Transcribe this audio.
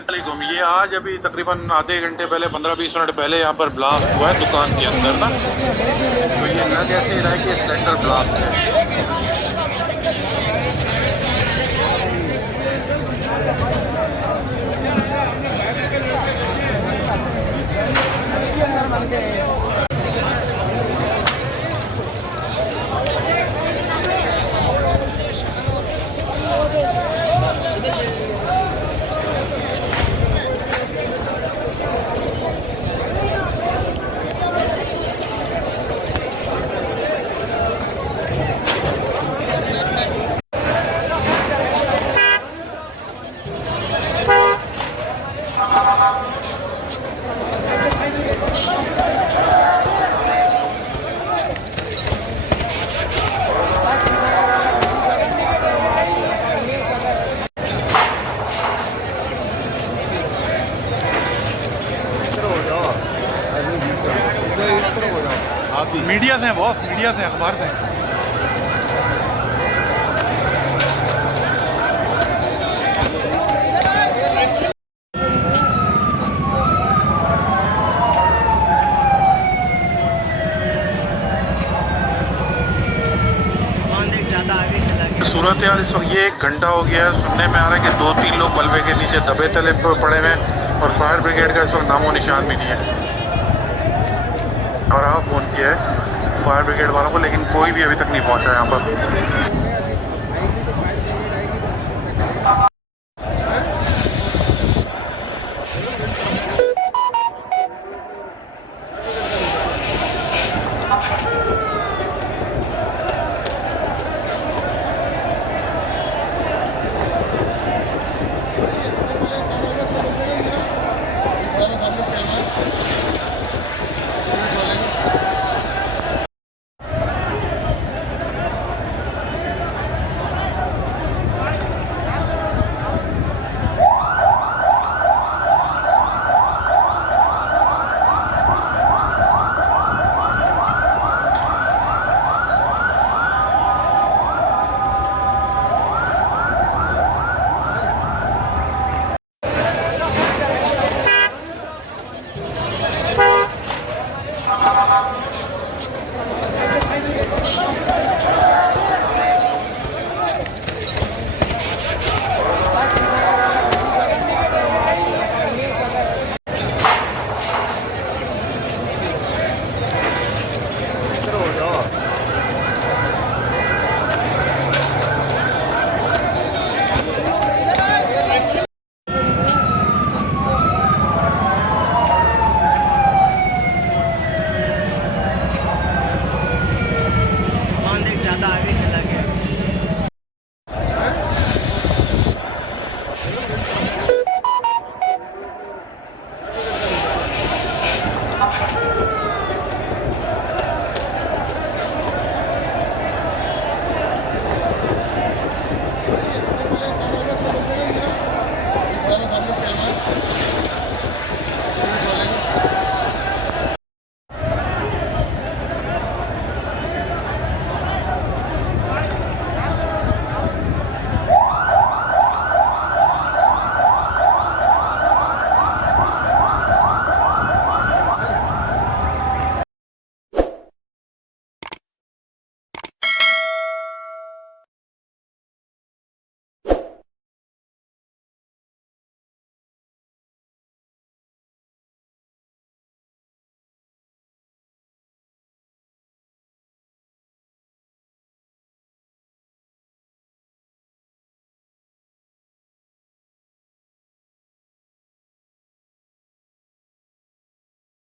वालेकुम। ये आज अभी तकरीबन आधे घंटे पहले 15-20 मिनट पहले यहाँ पर ब्लास्ट हुआ है दुकान के अंदर ना। तो ये लग ऐसे रहा है कि सिलेंडर ब्लास्ट है। मीडिया से हैं बॉस, मीडिया से अखबार से। सूरत यार इस वक्त ये 1 घंटा हो गया है, सुनने में आ रहा है कि 2-3 लोग मलबे के नीचे दबे तले पर पड़े हुए हैं और फायर ब्रिगेड का इस वक्त नामो निशान भी नहीं है। और हाँ, फ़ोन किया है फायर ब्रिगेड वालों को, लेकिन कोई भी अभी तक नहीं पहुंचा यहाँ पर।